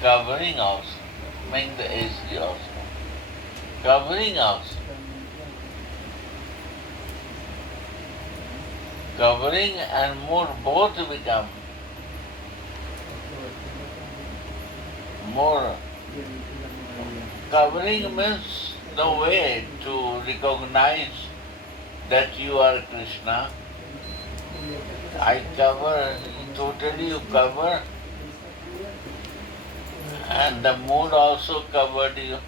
covering also, make the AC also, covering also. Covering and mood both become more. Covering means the way to recognize that you are Krishna. I cover, totally you cover, and the mood also covered you.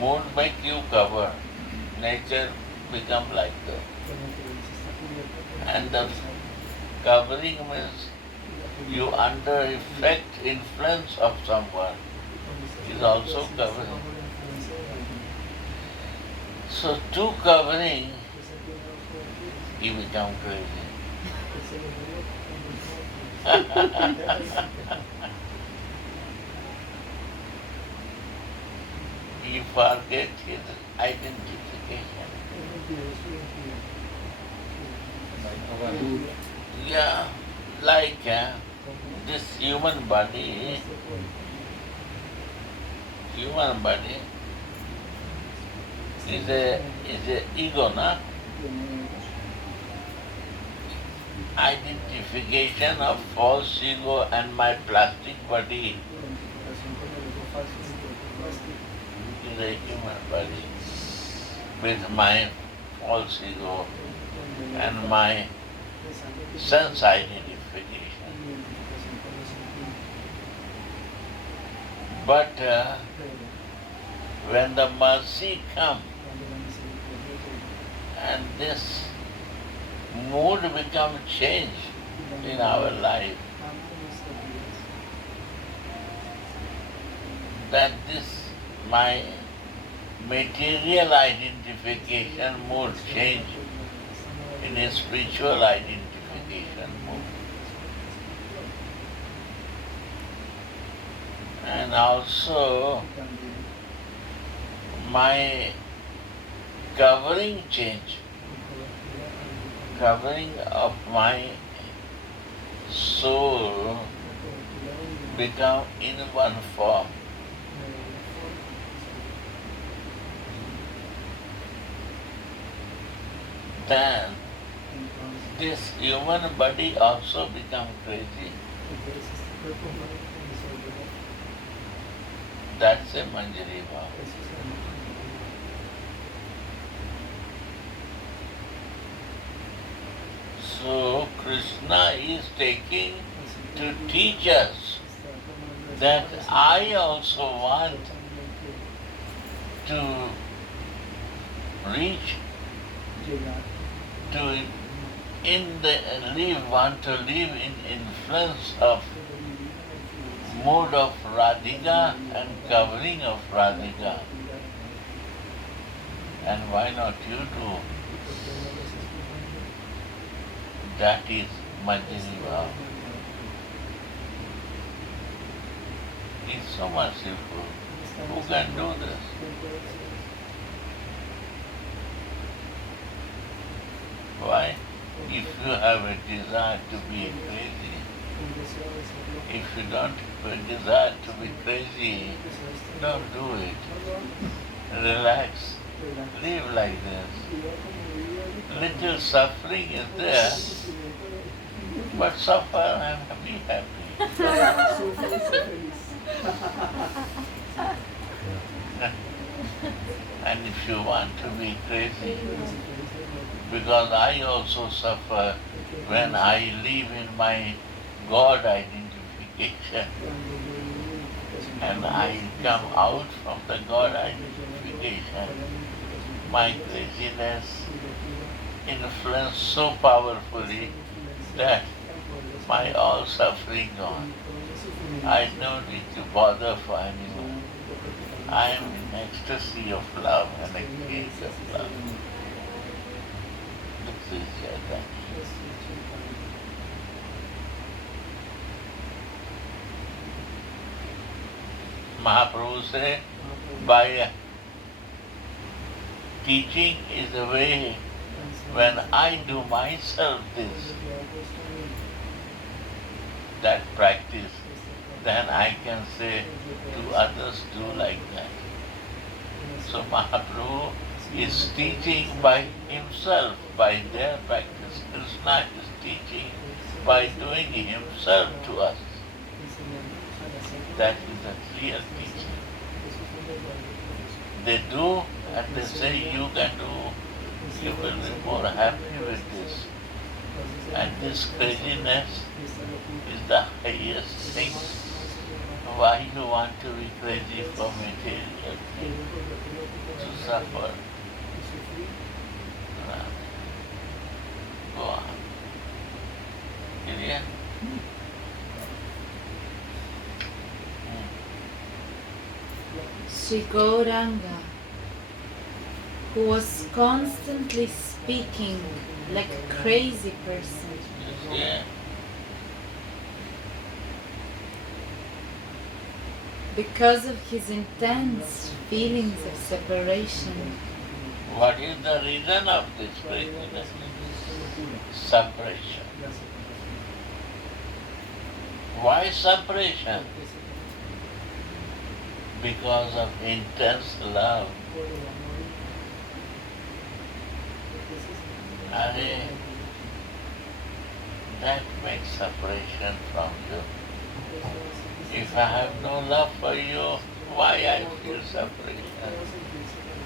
Mood make you cover. Nature become like that. And the covering means you under effect, influence of someone is also covering. So two covering, you become crazy. You forget his identification. Yeah, like this human body is a ego, na? Identification of false ego and my plastic body is a human body with my false ego and my sense identification. But when the mercy comes and this mood becomes changed in our life, that this my material identification mood change in a spiritual identification mood. And also my covering change, covering of my soul become in one form. Then this human body also become crazy. That's a Manjari Bhav. So Krishna is taking to teach us that I also want to reach to want to live in influence of mood of Radhika and covering of Radhika. And why not you too? That is Manjari Bhav. It's so merciful. Who can do this? Why? If you have a desire to be crazy, if you don't have a desire to be crazy, don't do it. Relax. Live like this. Little suffering is there, but suffer and be happy. And if you want to be crazy, because I also suffer when I live in my God identification and I come out from the God identification, my craziness influences so powerfully that my all suffering gone. I don't need to bother for anyone. I am in ecstasy of love and a case of love. This is Chaitanya. Mahaprabhu said, by teaching is a way when I do myself this, that practice, then I can say to others, do like that. So Mahaprabhu is teaching by himself, by their practice. Krishna is teaching by doing himself to us. That is a real teaching. They do and they say you can do, you will be more happy with this. And this craziness is the highest thing. Why you want to be crazy for material things? To suffer. Go on. Clear? Sri Gauranga, who was constantly speaking like a crazy person, Yeah. because of his intense feelings of separation. What is the reason of this craziness? Separation. Why separation? Because of intense love. And that makes separation from you. If I have no love for you, why I feel separation?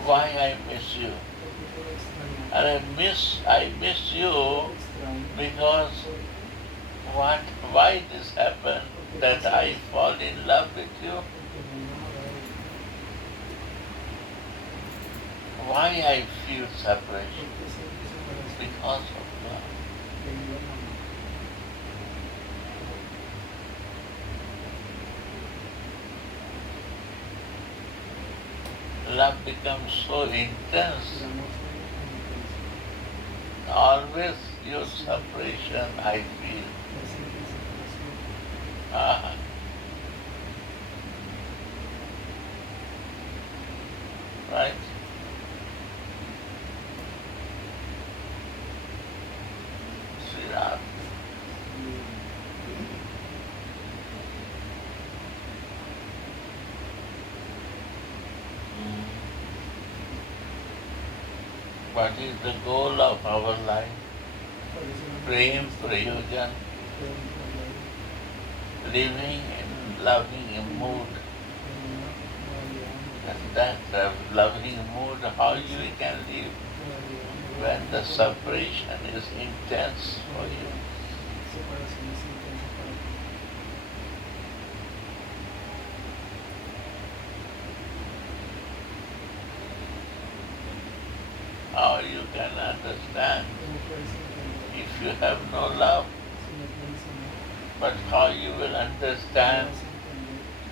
Why I miss you? And I miss you because why this happened, that I fall in love with you? Why I feel separation? Because of love. Love becomes so intense. Always your separation I feel. Ah. Right? Sri Ram. What is the goal of our life? Prem, prayojan, living in loving mood. And that loving mood, how you can live when the separation is intense for you. How you can understand if you have no love, but how you will understand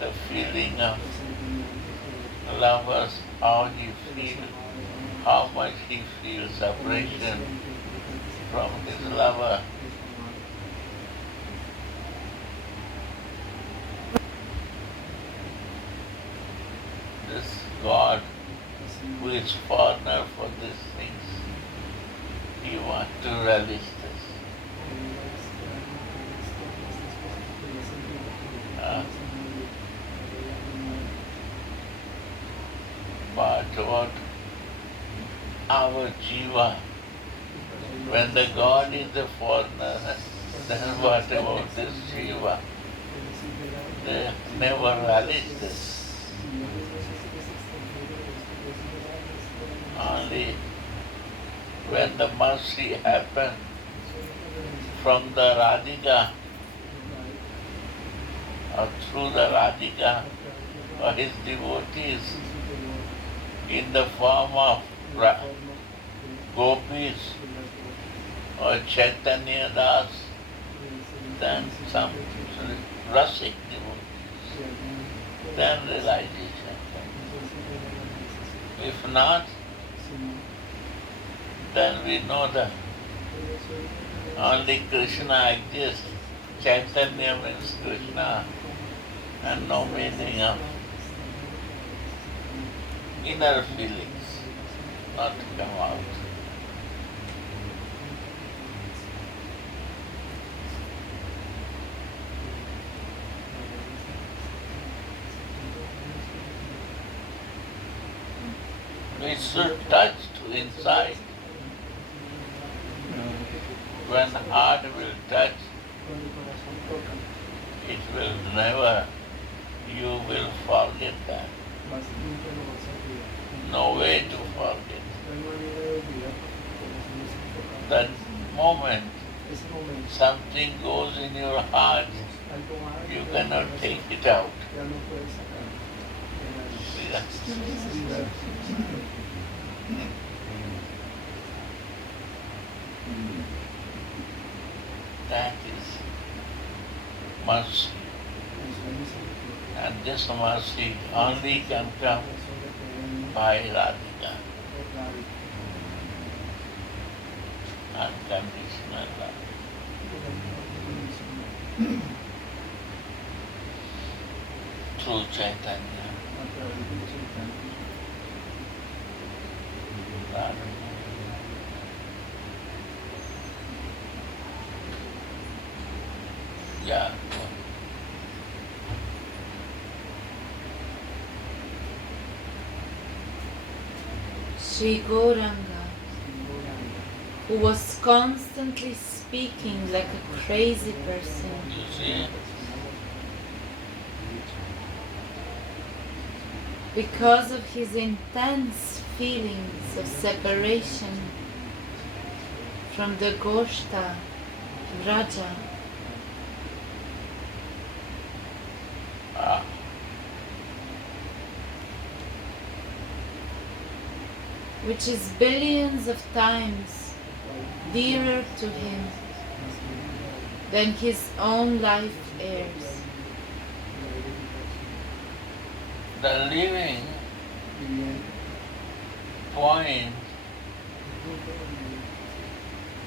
the feeling of lovers, how he feels, how much he feels separation from his lover. This God who is foreigner for these things, he wants to relish this. But what our jiva, when the God is the foreigner, then what about this jiva? They never relish this. Only when the mercy happened from the Radhika or through the Radhika or his devotees in the form of gopis or Chaitanya Das, then some rasic devotees, then realization. If not, then we know that only Krishna exists. Chaitanya means Krishna, and no meaning of inner feelings not come out. We should touch to inside. When heart will touch, it will never, you will forget that. No way to forget. That moment something goes in your heart, you cannot take it out. That is mercy. And this mercy only can come by Radhika. Unconditional love. Through Chaitanya. Radhika. Yeah. Sri Gauranga, who was constantly speaking like a crazy person, You see? because of his intense feelings of separation from the Goshta, Raja, Ah. which is billions of times dearer to him than his own life heirs. The living point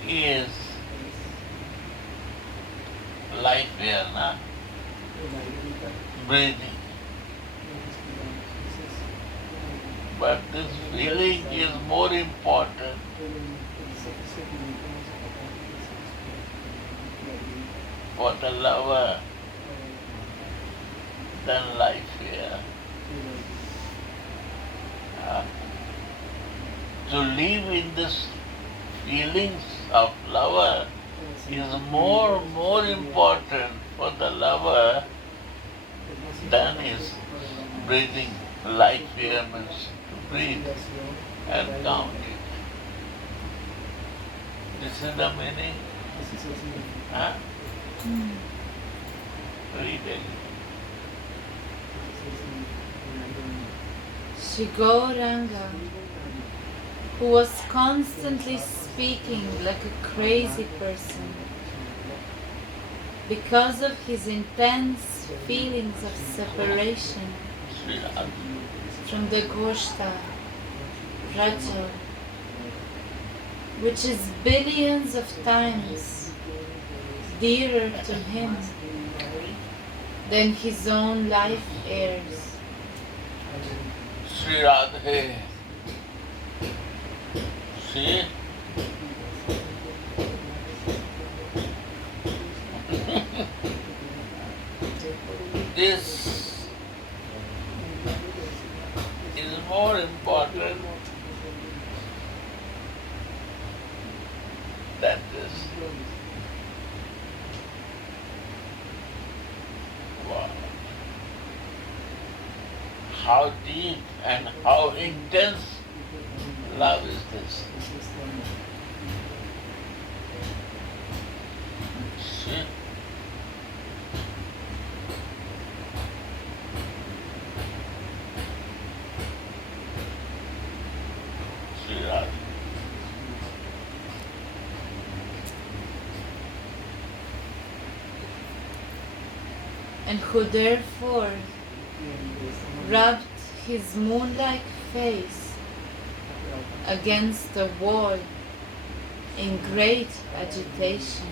is life here, na? Breathing. But this feeling is more important. For the lover than life here. To live in this feelings of lover is more important for the lover than his breathing. Life here means to breathe and count it. This is the meaning. Huh? Read it. Sri Gauranga, who was constantly speaking like a crazy person, because of his intense feelings of separation from the Goshta, Raja, which is billions of times dearer to him than his own life heirs. Sri Radhe. See? This is more important than this. Wow. How deep and how intense love is this? See? See that? And who therefore rubbed his moon-like face against the wall in great agitation,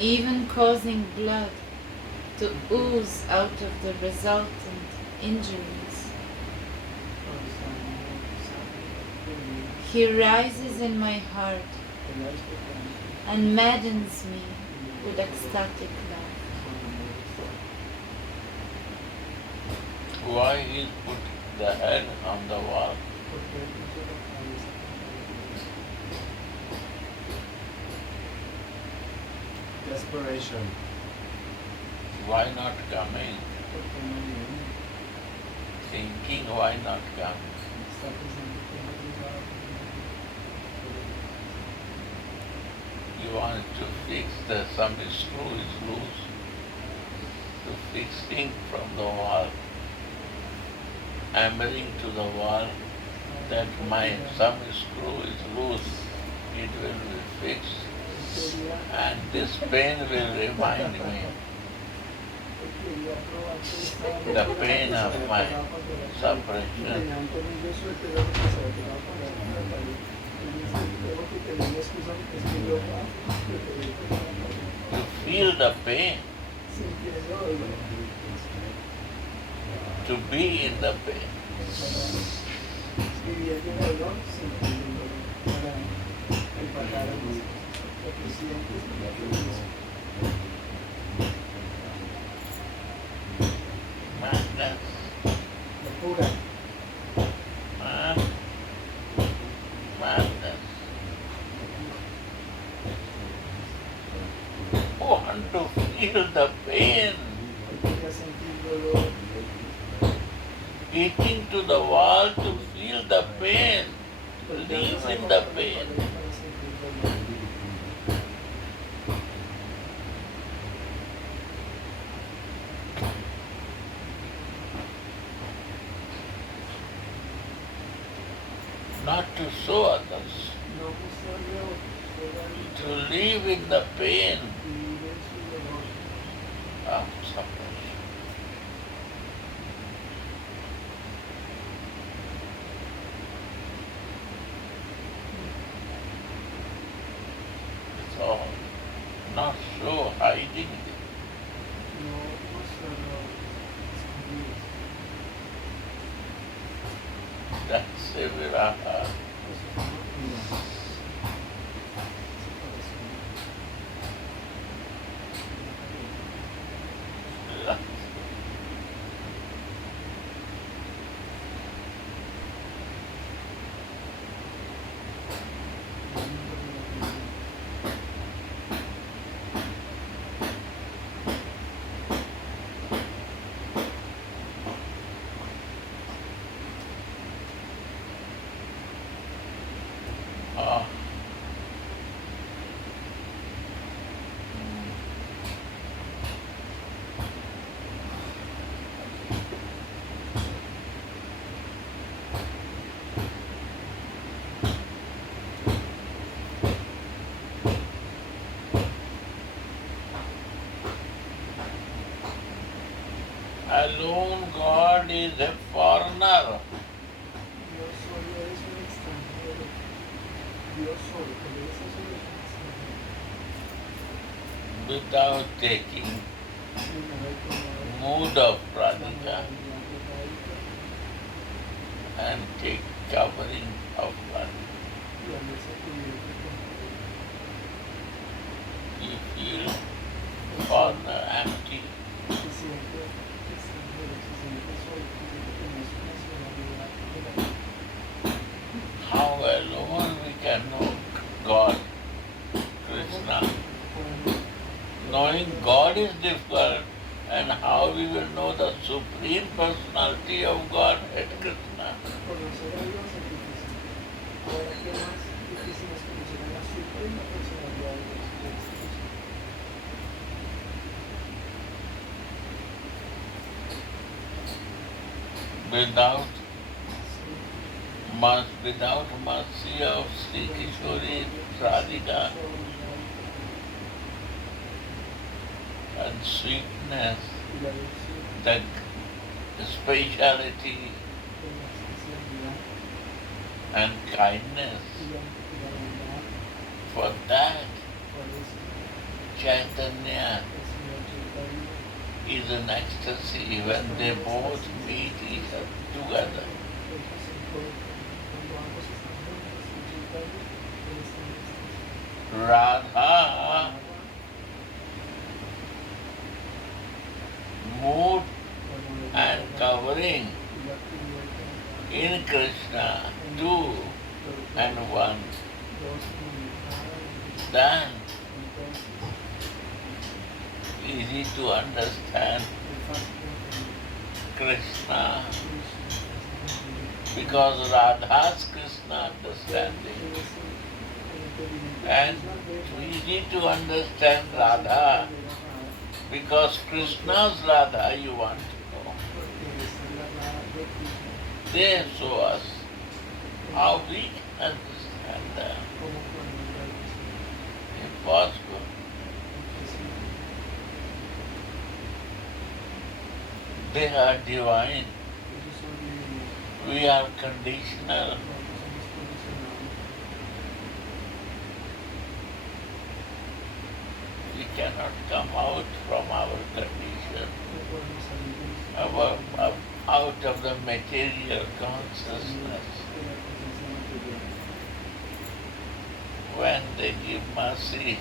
even causing blood to ooze out of the resultant injuries. He rises in my heart and maddens me with ecstatic love. Why he put the head on the wall? Desperation. Why not coming? Thinking, why not come? You want to fix some screw is loose, to fixing from the wall, hammering to the wall that some screw is loose, it will be fixed, and this pain will remind me the pain of my separation. To feel the pain, to be in the pain. Madness. Madness. Want to feel the pain. Hitting to the wall to feel the pain. Live in the pain. Not to show others. To live in the pain of separation. It's all not so hiding it. That's a viraha. Alone God is a foreigner. Without taking mood of Radhika and take covering of Radhika. You feel corner empty. How alone we can know God, Krishna. Knowing God is difficult, and how we will know the Supreme Personality of Godhead, Krishna. Without mercy of Sri Kishori Radhika and sweetness, the speciality and kindness, for that Chaitanya is an ecstasy when they both meet each other together. Radha mood and covering understand, easy to understand Krishna, because Radha's Krishna understanding, and easy to understand Radha because Krishna's Radha you want to know. They show us how we can understand them. Impossible. They are divine. We are conditional. We cannot come out from our condition, out of the material consciousness. When they give mercy,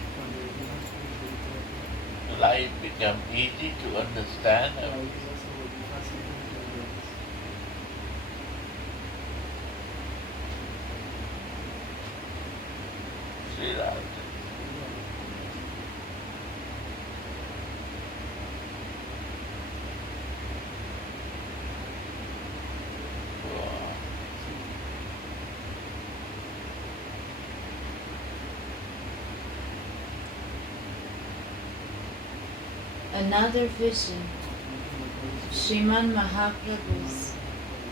life becomes easy to understand. Sri Radha. Another vision, Sriman Mahaprabhu's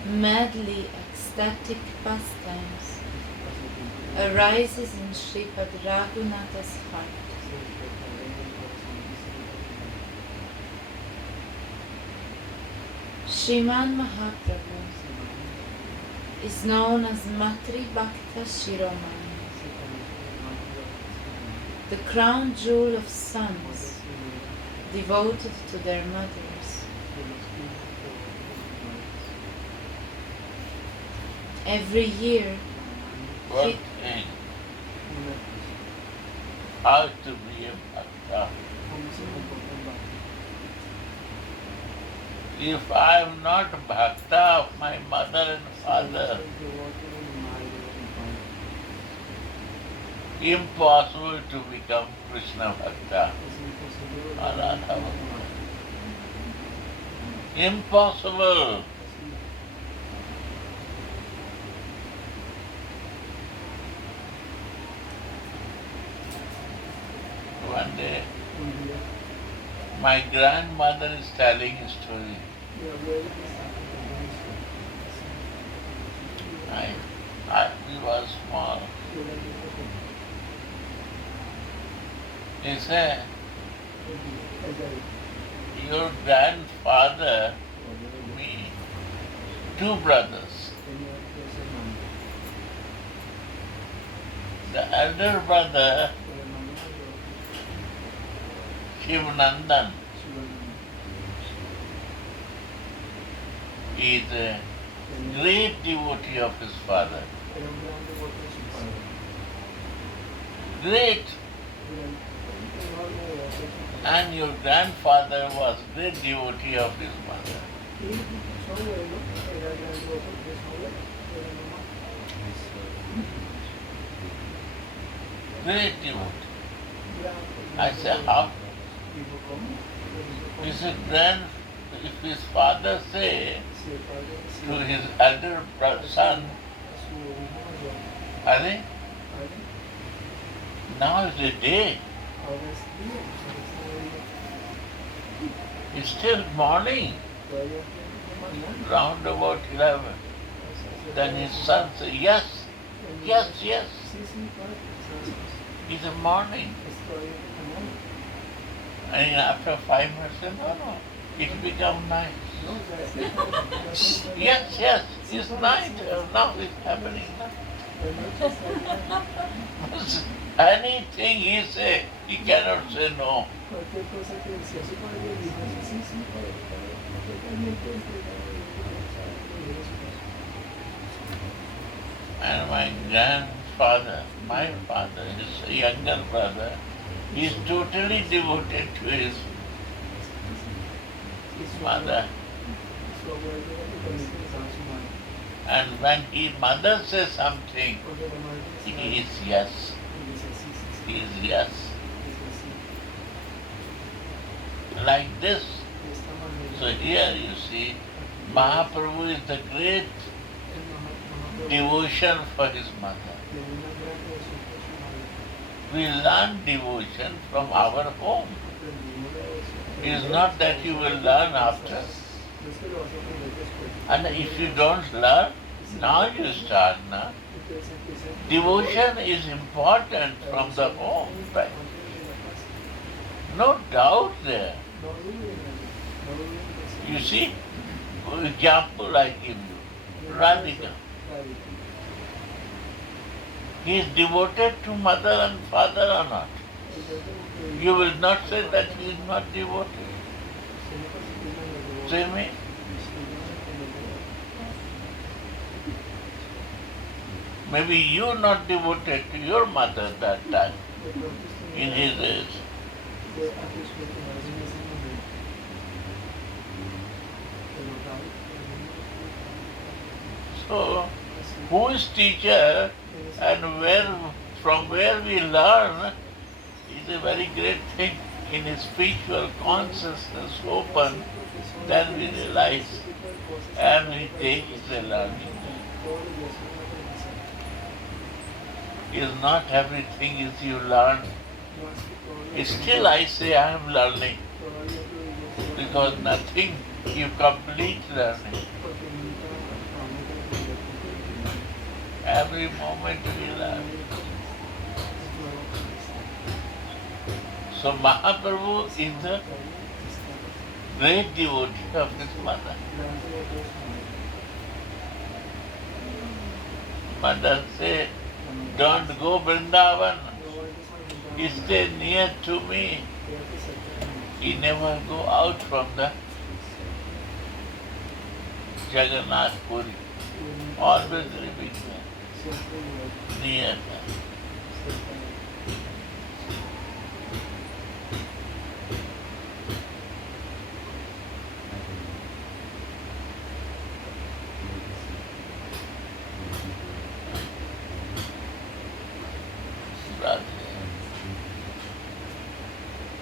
madly ecstatic pastimes, arises in Sripad Raghunatha's heart. Sriman Mahaprabhu is known as Matri Bhakta Shiromani, the crown jewel of sons devoted to their mothers. Every year, One thing, how to be a bhakta. If I am not bhakta of my mother and father, impossible to become Krishna bhakta or Radha bhakta. Impossible. One day, my grandmother is telling a story. We was small. He said, your grandfather, me, two brothers. The elder brother, Shivanandan, is a great devotee of his father. Great. And your grandfather was great devotee of his mother. Great devotee. I said, how? He said, if his father say to his elder son, I think, now is the day. It's still morning, round about 11. Then his son said, yes, yes, yes. It's a morning. And after 5 minutes, said, no, it become night. Yes, yes, it's night. Now it's happening. Anything he say, he cannot say no. And my grandfather, my father, his younger brother, he is totally devoted to his mother. And when his mother says something, he is yes. He is yes. Like this. So here you see, Mahaprabhu is the great devotion for his mother. We learn devotion from our home. It is not that you will learn after. And if you don't learn, now you start now. Devotion is important from the home, right? No doubt there. You see, for example I give you, Radhika. He is devoted to mother and father or not? You will not say that he is not devoted. Say me? Maybe you are not devoted to your mother that time, in his age. So, who is teacher and from where we learn is a very great thing. In his spiritual consciousness open, then we realize and we take the learning. Is not everything is you learn. Still I say I am learning, because nothing you complete learning. Every moment we learn. So Mahaprabhu is the great devotee of his mother. Mother said, don't go Vrindavan, stay near to me. He never go out from the Jagannath Puri, always living there, near her.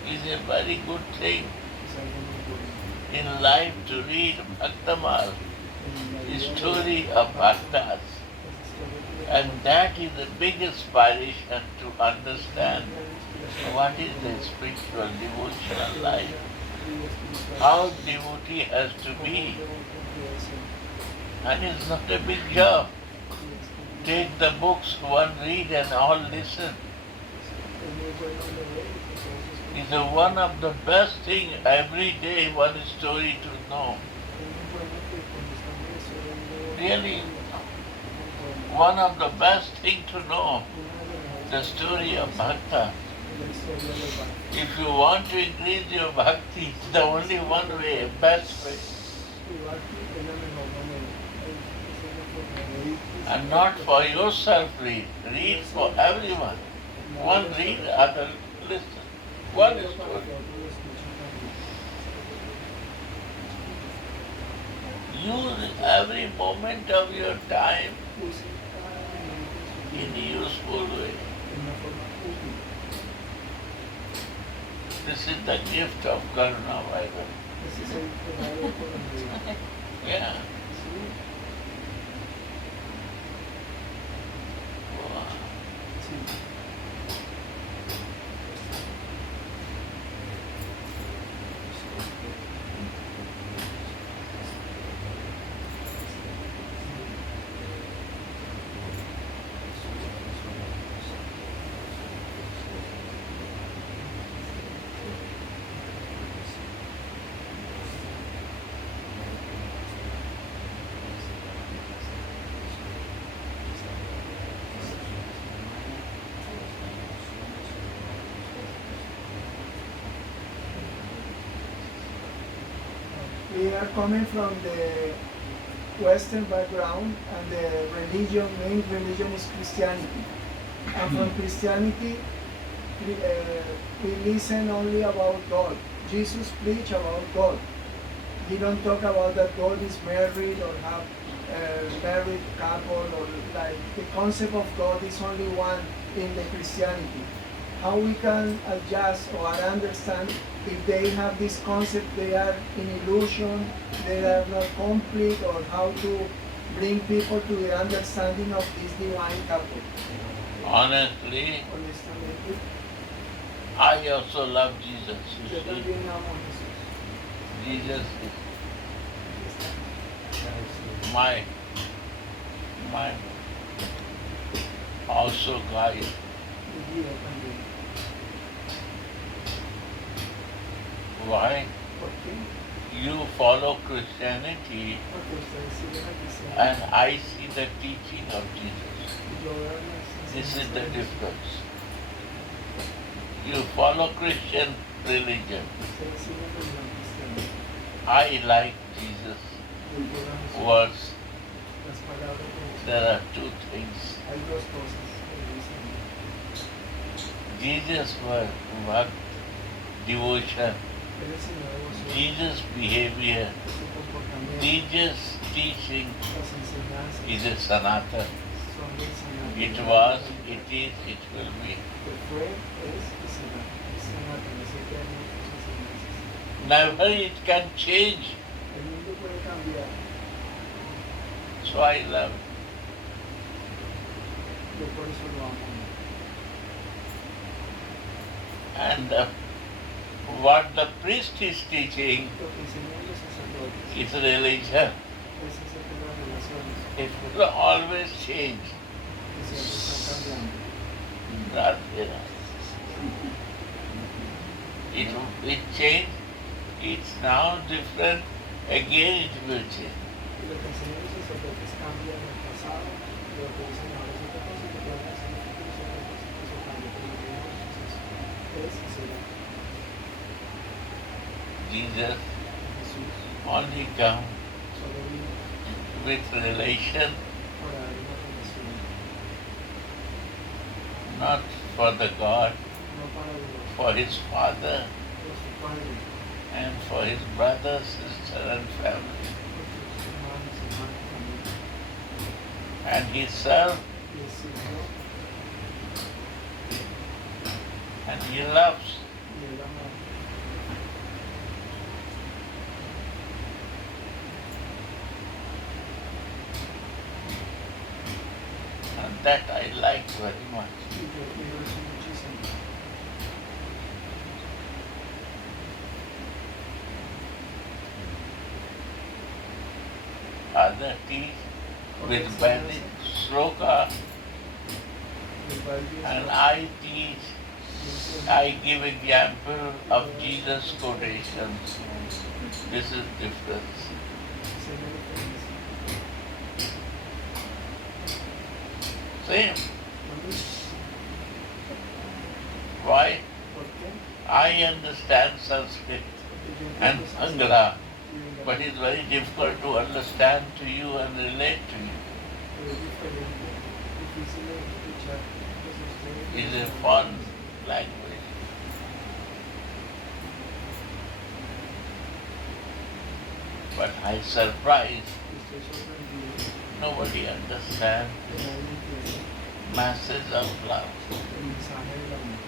Is a very good thing in life to read Bhaktamal, the story of Bhaktas. And that is the big inspiration to understand what is the spiritual devotional life, how devotee has to be. And it's not a big job. Take the books, one read and all listen. It's one of the best thing every day, one story to know. Really, one of the best thing to know, the story of Bhakta. If you want to increase your bhakti, the only one way, best way. And not for yourself read for everyone. One read, other listen. One story. Use every moment of your time in a useful way. This is the gift of Karuna Vaidam. Yeah. We are coming from the Western background, and the main religion is Christianity. And from Christianity, we listen only about God. Jesus preached about God. He don't talk about that God is married or have a married couple, or like the concept of God is only one in the Christianity. how we can adjust or understand if they have this concept, they are in illusion, they are not complete, or how to bring people to the understanding of this divine couple. Honestly, Honestamente, I also love Jesus. yo You see, también amo a Jesús. Jesus is my also guide. Mi guía también. Why? ¿Por qué? You follow Christianity Porque ustedes siguen al cristianismo. and I see the teaching of Jesus. Y yo veo las This is the enseñanzas de Jesús. difference. You follow Christian religion. Ustedes siguen la religión cristiana. I like Jesus' Yo quiero a Jesús. words. Las palabras de Jesús. There are two things. Hay dos cosas que dicen. Jesus' work, devotion, Él enseñó devoción, Jesus' behavior, su comportamiento, Jesus' teaching las enseñanzas is a sanatan. son del Señor. It was, it is, it will be. Que fue, es y será. Es Sanatan, es eterno, sus enseñanzas. Never it can change. El mundo puede cambiar. So I love it. Yo por eso lo amo. And what the priest is teaching Lo que enseñan los sacerdotes is religion. es acerca de las relaciones. It will always change. Que siempre están cambiando. Not, it changed. It's now different. Again it will change. Y lo que enseñan los sacerdotes cambia en el pasado, y lo que dicen ahora es otra cosa, y lo que van a hacer en el futuro es otra cosa, eso cambia, pero lo que Dios es y será. Jesus Jesús only come solo vino with relation, para dar una relación, not for the God, no para Dios, for his father por su Padre, and for his brother, sister and family. por sus hermanos, hermanas también. And he served Y el Señor, and he loves. y Él amó. And that I like very much. Y yo quiero eso muchísimo. Other teach with Vedic sloka, El Padre and Dios, I teach, I give example of Jesus' quotations. This is difference. enseña diferencia. Same. Lo mismo. Why? ¿Por qué? I understand Sanskrit Porque yo and entiendo Bangla, y but it's very difficult to understand to you and relate to you. pero es diferente, difícil de escuchar. Entonces It's ustedes a fun language. But I surprised, estoy sorprendido nobody understands que nadie entiende masses of love. el mensaje del amor.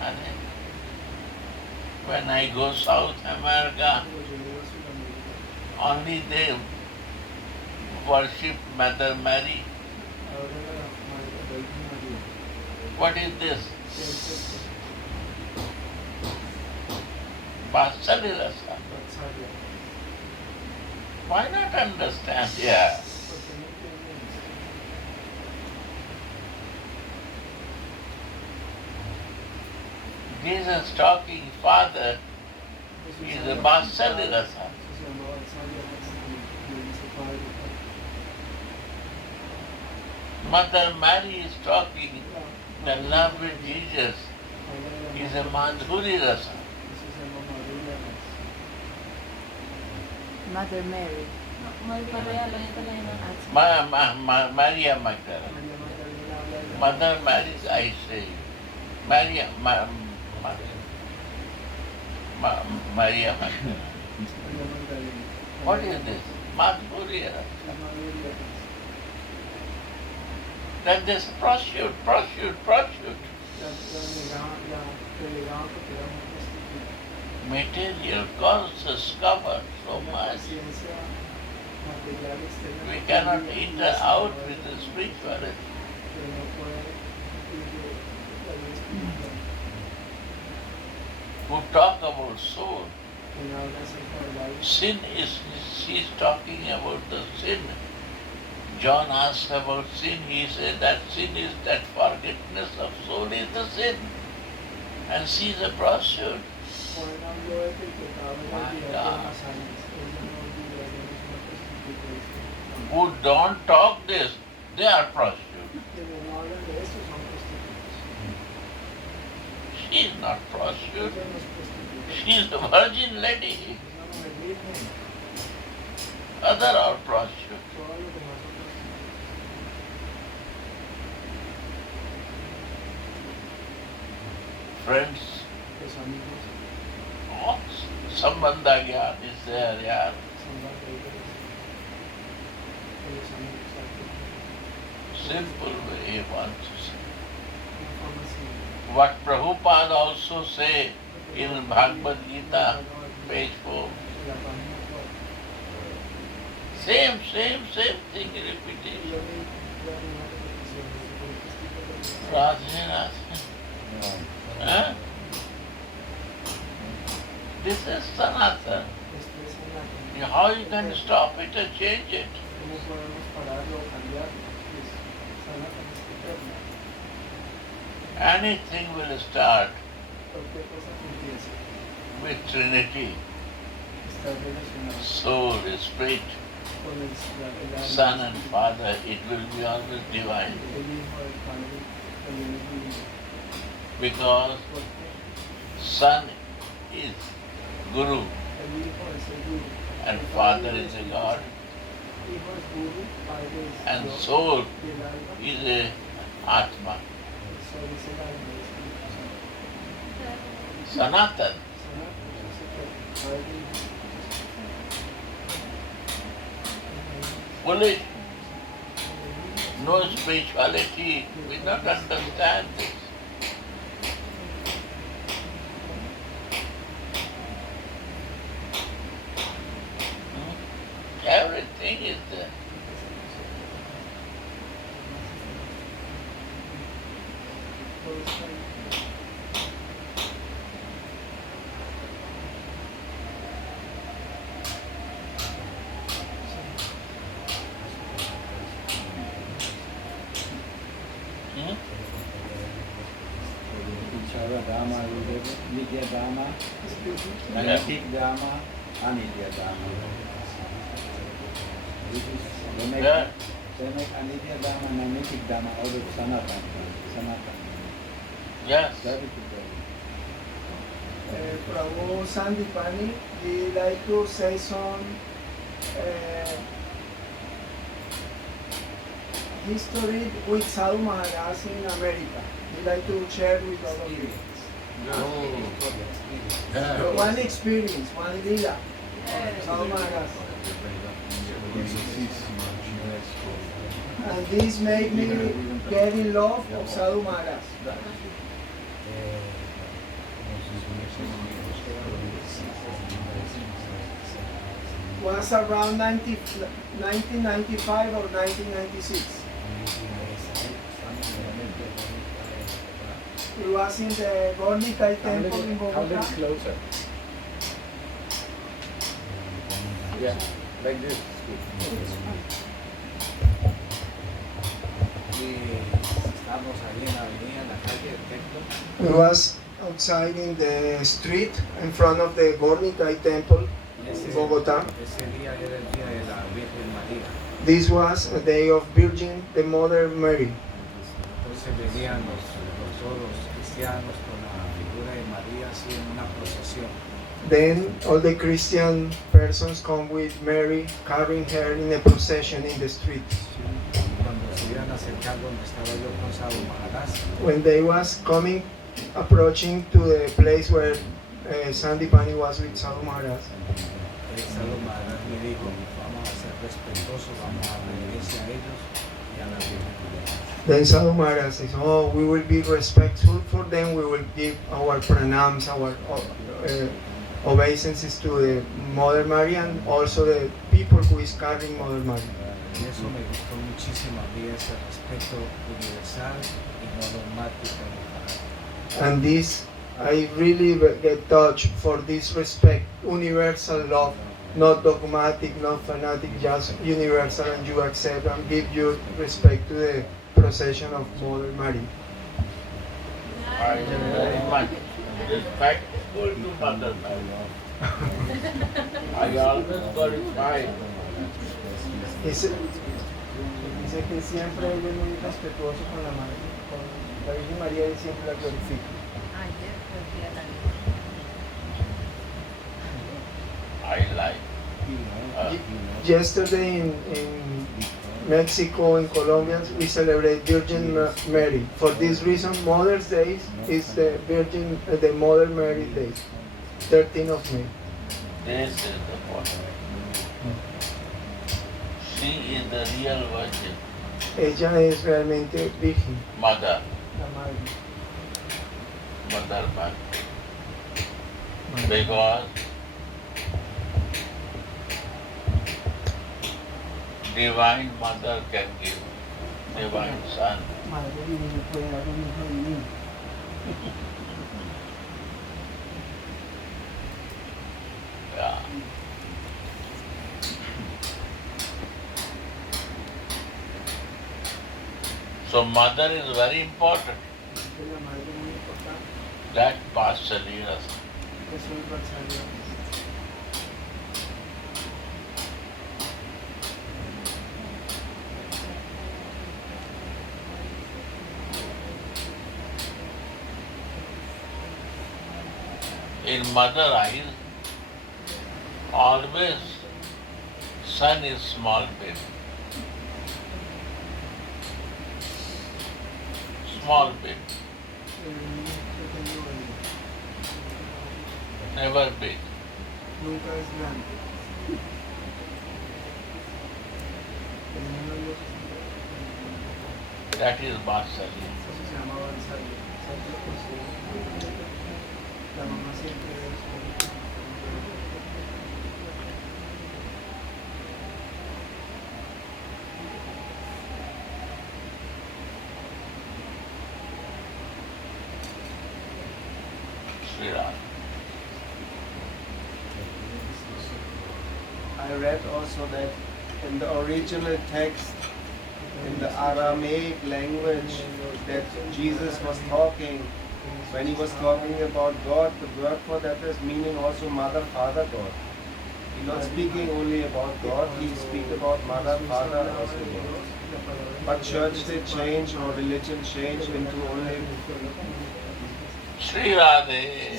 And when I go South America, Cuando yo llego a Sudamérica, only they worship Mother Mary. ahora la Virgen María, What is this? ¿qué es esto? Vasalirasa. Vatsalya. Why not understand? Yeah. ¿Por qué no entienden esto? Jesus talking, Father, Jesús is habla a con Vasalirasa. Jesús se llama Vatsalya, y él dice Padre. Mother Mary is talking, the love with Jesus is a Madhuri Rasa. Eso se llama María. Mother Mary. Maria Magdalena. María Magdalena habla de la Mother Mary, I say. Maria Maria Magdalena. María Magdalena. What is this? Madhurya. Then there's prostitute. Material causes cover so much. We cannot enter out with the spirituality. Who talk about soul. Sin is, she's talking about the sin. John asked about sin, he said that sin is that forgetfulness of soul is the sin. And she's a prostitute. My God. Who don't talk this, they are prostitutes. She is not prostitute. She is the virgin lady. Other are prostitutes. Friends, oh, sambandha gyan is there, yeah. Simple way he wants to say. What Prabhupada also say in Bhagavad Gita, page 4. Same thing repetition. Radhe. Huh? This is Sanatana. How you can stop it and change it? Anything will start with Trinity. Soul, Spirit, Son and Father, it will be always divine. Because Son is Guru and Father is a God. And soul is a Atma. Sanatan. Foolish. No spirituality. We don't understand this. Everything is there. Dharma, Nitya Dharma, Naitik Dharma, Anitya Dharma. They make Anitya Dharma and Naitik Dharma out of Sanatan. Yes. Prabhu Sandipani, he like to say some history with Sadhu Maharaj in America. He like to share with all of you. One experience, one lila. Sadhu Maharaj. And this made me get in love of Sadhu Maharaj. Was around 1995 or 1996. It was in the Gauranga temple in Bogota. A little closer. Yeah, like this. It was outside in the street in front of the Gauranga temple in Bogota. This was a day of Virgin, the Mother Mary. Then all the Christian persons come with Mary, carrying her in a procession in the street. When they was approaching to the place where Sandipani was with Sadhu Maharaj, respetuosos a la iglesia, a ellos y a la Virgen María. Then Sadhu Maharaj says, oh, we will be respectful for them, we will give our pranams, our obeisances to the Mother Mary and also the people who is carrying Mother Mary. Y eso me gustó muchísimo a mí, ese respeto universal y no dogmático ni fanático. And this, I really get touched for this respect, universal love, not dogmatic, not fanatic, just universal, and you accept and give your respect to the procession of Mother Mary. I am very much respectful to Mother Mary. I always glorify. Dice que siempre él es muy respetuoso con la Madre, con la Virgen María, él siempre la glorifica. I like. Yesterday in Mexico, in Colombia, we celebrate Virgin Mary. For this reason, Mother's Day is the Mother Mary Day, 13th of May. This is the point. She is the real virgin. Ella es realmente virgen, Mother. la Madre. Mother Mary. Because Divine Mother can give Divine Son. Madre divina puede dar un hijo divino. Yeah. So Mother is very important. La Madre es muy importante. That Paschaliras. Eso es Barcelona. In mother eyes, always son is small baby. Small baby, never big. Nunca es grande. El niño Dios That is Vatsali. eso se llama Barcelona. La mamá siempre es Sri Ram. I read also that in the original text, in the Aramaic language, that Jesus was talking, when he was talking about God, the word for that is meaning also Mother, Father, God. He's not speaking only about God, he speaks about Mother, Father, also God. But church did change or religion changed into only Sri Radhe.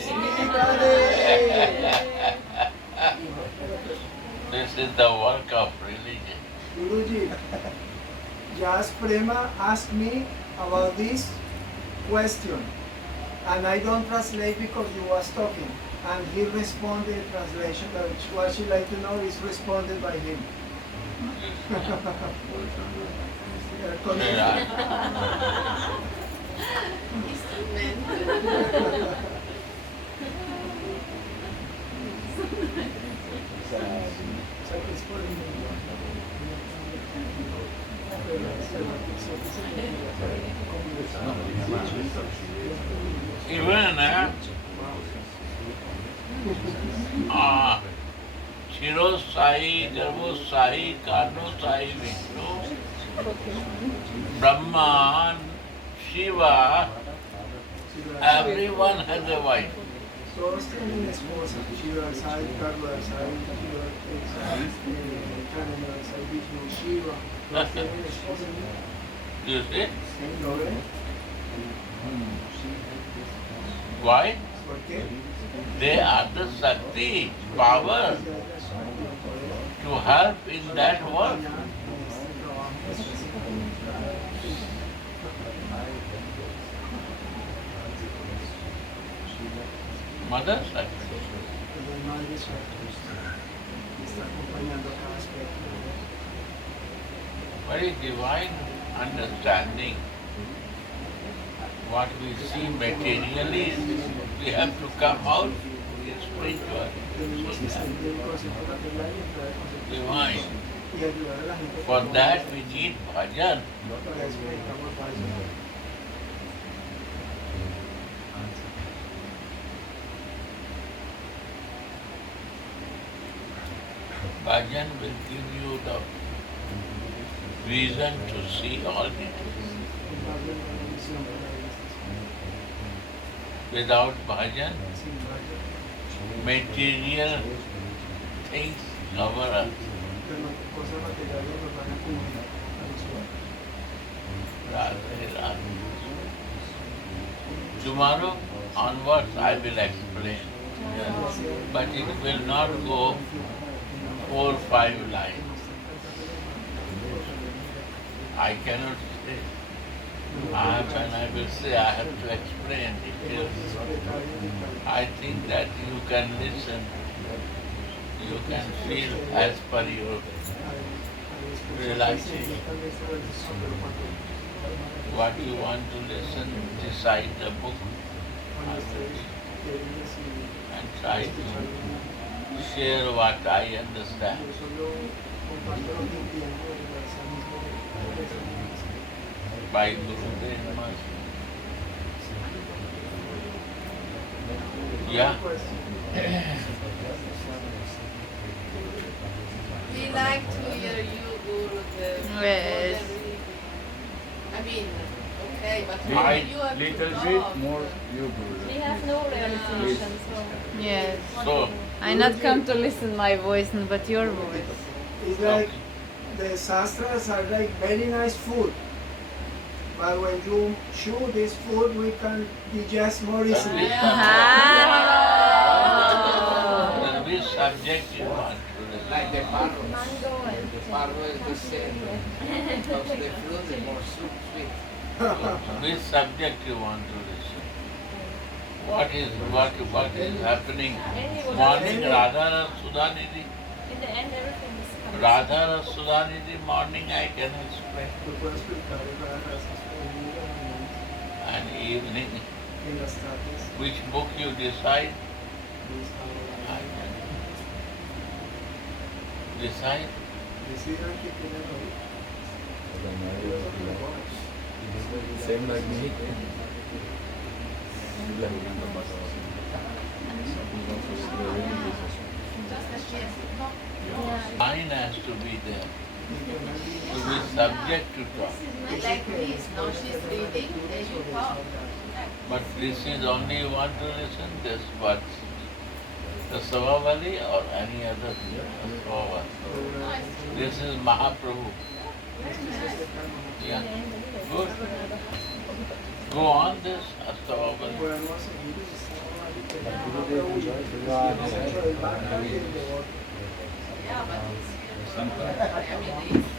This is the work of religion. Guruji, Jas Prema asked me about this question, and I don't translate because you was talking, and he responded in translation, which what she like to know is responded by him. Sri Radhe. Even Shirosai, Garbhosai, Karnosai, Vishnu, Brahman, Shiva, everyone has a wife. Todos tienen esposa, Shiva, Sai, Karma, Sai, Karma, Sai, Vishnu, Shiva, todos tienen esposa. You see? ¿Lo ven? Why? ¿Por qué? They are the Shakti, power to help in that work. Mother Shakti. Está acompañando cada aspecto. very divine understanding. What we see materially, we have to come out spiritual. Divine. For that we need bhajan. Bhajan will give you the reason to see all details. Without bhajan, material things cover us. Radhe, Radhe. Tomorrow onwards I will explain, but it will not go 4 or 5 lines. I cannot say. When I will say I have to explain details. I think that you can listen, you can feel as per your realization. What you want to listen, decide the book and try to share what I understand. By Gurudev Maharaj. Yeah. We like to hear you, Gurudev. Yes. I mean, okay, but I- you have Little to bit talk. more you We have no realization, so Yes. So, I not come to listen my voice, but your voice. It's like the sastras are like very nice food. But when you chew this food, we can digest more easily. then which subject you want to listen? Like the parrots. mango and The parrot is the same. Because the fruit is more sweet. Which subject you want to listen? What is happening? Morning Radha Sudhanidhi. in the end everything is coming. Radha Sudhanidhi morning I can explain. And evening, which book you decide, I can decide. Same like me. Mind has to be there, to be subject to talk. Like this, now she's reading, then you talk. But this is only you want to listen, this what? The Savavali or any other Savavali? This is Mahaprabhu. Yeah, good. Go on this Savavali. Yeah, but it's, I mean,